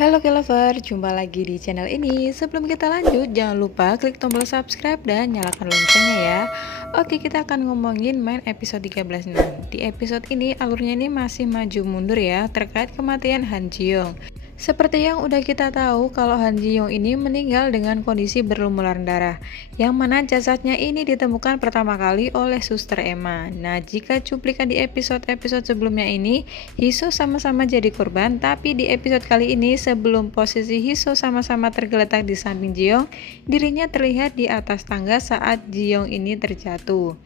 Halo K-Lover, jumpa lagi di channel ini. Sebelum kita lanjut, jangan lupa klik tombol subscribe dan nyalakan loncengnya ya. Oke, kita akan ngomongin main episode 13 nih. Di episode ini alurnya ini masih maju mundur ya, terkait kematian Han Ji-young. Seperti yang udah kita tahu kalau Han Ji-young ini meninggal dengan kondisi berlumuran darah, yang mana jasadnya ini ditemukan pertama kali oleh Suster Emma. Nah, jika cuplikan di episode-episode sebelumnya ini, Hiso sama-sama jadi korban, tapi di episode kali ini sebelum posisi Hiso sama-sama tergeletak di samping Ji-young, dirinya terlihat di atas tangga saat Ji-young ini terjatuh.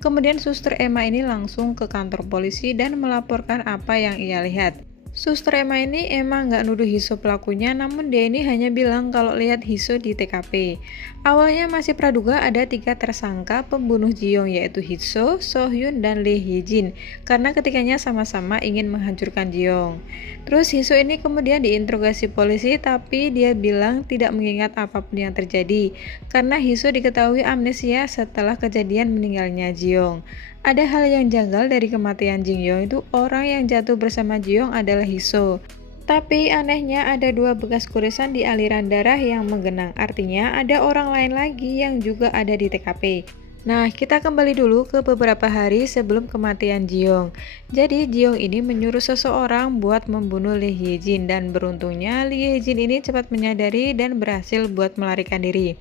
Kemudian Suster Emma ini langsung ke kantor polisi dan melaporkan apa yang ia lihat. Suster Emma ini emang nggak nuduh Hiso pelakunya, namun dia ini hanya bilang kalau lihat Hiso di TKP. Awalnya masih praduga ada 3 tersangka pembunuh Ji-young, yaitu Hiso, So-hyun, dan Lee Hye-jin, karena ketiganya sama-sama ingin menghancurkan Ji-young. Terus Hiso ini kemudian diinterogasi polisi, tapi dia bilang tidak mengingat apapun yang terjadi, karena Hiso diketahui amnesia setelah kejadian meninggalnya Ji-young. Ada hal yang janggal dari kematian Ji-young itu, orang yang jatuh bersama Ji-young adalah Hiso. Tapi anehnya ada 2 bekas goresan di aliran darah yang menggenang, artinya ada orang lain lagi yang juga ada di TKP. Nah, kita kembali dulu ke beberapa hari sebelum kematian Ji-young. Jadi, Ji-young ini menyuruh seseorang buat membunuh Lee Hye-jin, dan beruntungnya Lee Hye-jin ini cepat menyadari dan berhasil buat melarikan diri.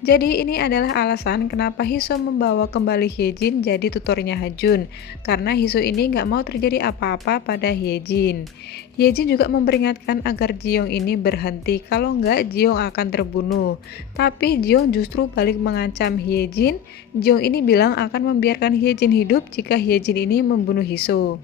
Jadi, ini adalah alasan kenapa Hiso membawa kembali Hye-jin jadi tutornya Ha-jun, karena Hiso ini nggak mau terjadi apa-apa pada Hye-jin. Hye-jin juga memperingatkan agar Ji-young ini berhenti, kalau nggak Ji-young akan terbunuh. Tapi Ji-young justru balik mengancam Hye-jin. Ji-young ini bilang akan membiarkan Hye-jin hidup jika Hye-jin ini membunuh Hiso.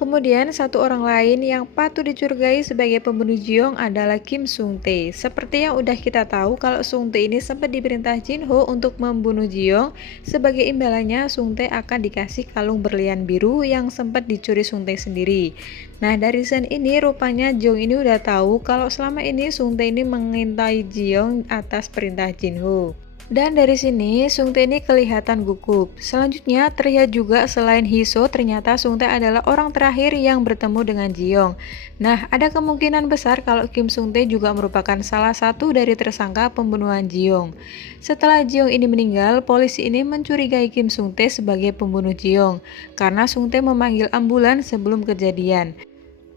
Kemudian satu orang lain yang patut dicurigai sebagai pembunuh Ji-young adalah Kim Sung-tae. Seperti yang udah kita tahu kalau Sung-tae ini sempat diperintah Jin-ho untuk membunuh Ji-young. Sebagai imbalannya Sung-tae akan dikasih kalung berlian biru yang sempat dicuri Sung-tae sendiri. Nah, dari scene ini rupanya Ji-young ini udah tahu kalau selama ini Sung-tae ini mengintai Ji-young atas perintah Jin-ho. Dan dari sini Sung-tae ini kelihatan gugup. Selanjutnya terlihat juga selain Hiso, ternyata Sung-tae adalah orang terakhir yang bertemu dengan Ji-young. Nah, ada kemungkinan besar kalau Kim Sung-tae juga merupakan salah satu dari tersangka pembunuhan Ji-young. Setelah Ji-young ini meninggal, polisi ini mencurigai Kim Sung-tae sebagai pembunuh Ji-young karena Sung-tae memanggil ambulan sebelum kejadian.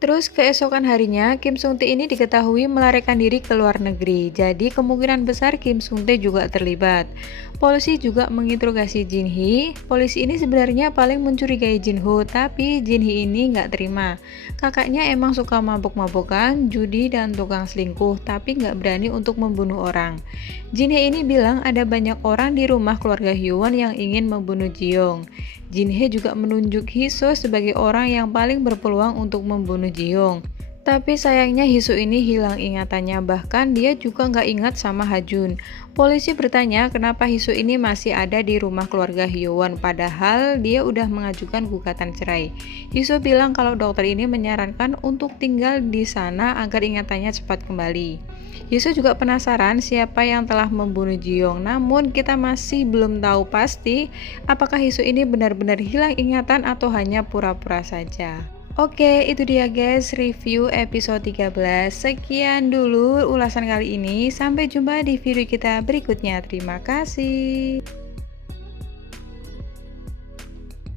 Terus keesokan harinya, Kim Sung-tae ini diketahui melarikan diri ke luar negeri. Jadi kemungkinan besar Kim Sung-tae juga terlibat. Polisi juga menginterogasi Jin-hee. Polisi ini sebenarnya paling mencurigai Jin-ho, tapi Jin-hee ini nggak terima. Kakaknya emang suka mabuk-mabukan, judi, dan tukang selingkuh, tapi nggak berani untuk membunuh orang. Jin-hee ini bilang ada banyak orang di rumah keluarga Hyewon yang ingin membunuh Ji-young. Jin-hee juga menunjuk Hiso sebagai orang yang paling berpeluang untuk membunuh Ji-young. Tapi sayangnya Hiso ini hilang ingatannya, bahkan dia juga nggak ingat sama Ha-jun. Polisi bertanya kenapa Hiso ini masih ada di rumah keluarga Hyewon, padahal dia udah mengajukan gugatan cerai. Hiso bilang kalau dokter ini menyarankan untuk tinggal di sana agar ingatannya cepat kembali. Hiso juga penasaran siapa yang telah membunuh Ji-young, namun kita masih belum tahu pasti apakah Hiso ini benar-benar hilang ingatan atau hanya pura-pura saja. Oke, itu dia guys review episode 13. Sekian dulu ulasan kali ini. Sampai jumpa di video kita berikutnya. Terima kasih.